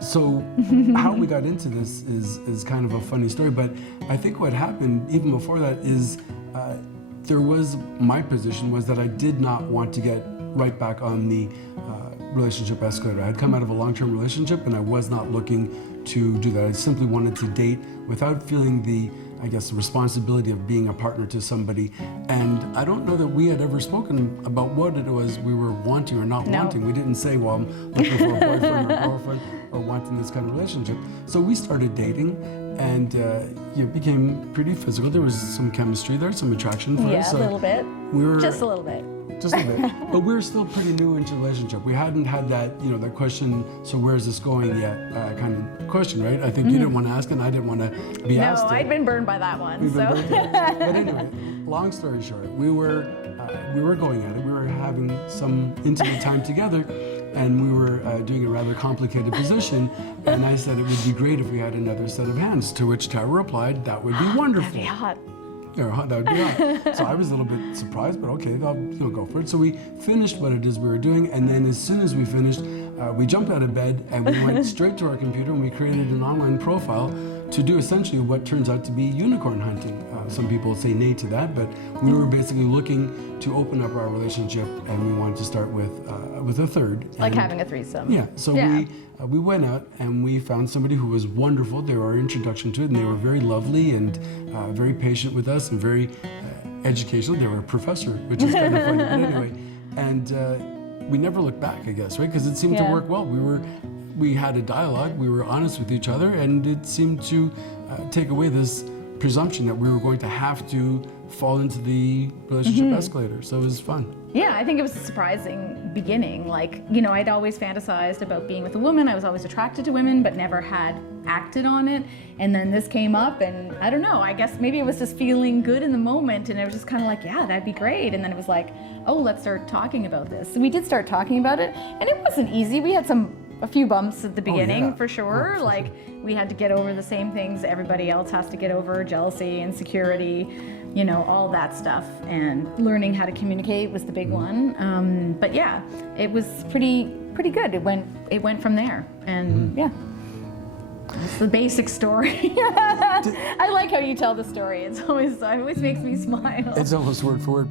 So how we got into this is kind of a funny story, but I think what happened even before that is there was, my position was that I did not want to get right back on the relationship escalator. I had come out of a long-term relationship and I was not looking to do that. I simply wanted to date without feeling the, I guess, the responsibility of being a partner to somebody. And I don't know that we had ever spoken about what it was we were wanting or not wanting. We didn't say, well, I'm looking for a boyfriend or girlfriend or wanting this kind of relationship. So we started dating and it became pretty physical. There was some chemistry there, some attraction for us. Yeah, So a little bit. we were, Just a little bit. just a bit. But we were still pretty new into the relationship. We hadn't had that, that question, so where's this going yet, kind of question, right? I think you didn't want to ask it and I didn't want to be asked it. No, I'd been burned by that one, We've been so. very good. But anyway, long story short, we were going at it. We were having some intimate time together, and we were doing a rather complicated position. And I said it would be great if we had another set of hands. To which Tara replied, "That would be wonderful." That'd be hot. Yeah, that would be hot. So I was a little bit surprised, but okay, I'll go for it. So we finished what it is we were doing, and then as soon as we finished, we jumped out of bed and we went straight to our computer and we created an online profile to do essentially what turns out to be unicorn hunting. Some people say nay to that, but we were basically looking to open up our relationship, and we wanted to start with a third. Like And having a threesome. yeah, so we went out and we found somebody who was wonderful. They were our introduction to it, and they were very lovely and very patient with us and very educational. They were a professor, which is kind of funny, but anyway. And we never looked back, I guess, right? Because it seemed to work well. We had a dialogue, we were honest with each other, and it seemed to take away this presumption that we were going to have to fall into the relationship escalator. So it was fun. Yeah, I think it was a surprising beginning. Like, I'd always fantasized about being with a woman. I was always attracted to women, but never had acted on it. And then this came up, and I don't know, I guess maybe it was just feeling good in the moment, and it was just kind of like, yeah, that'd be great. And then it was like, oh, let's start talking about this. So we did start talking about it, and it wasn't easy. We had a few bumps at the beginning, for sure. We had to get over the same things everybody else has to get over: jealousy, insecurity, all that stuff. And learning how to communicate was the big one. But yeah, it was pretty good. It went from there, and yeah. It's the basic story. I like how you tell the story. It always makes me smile. It's almost word for word.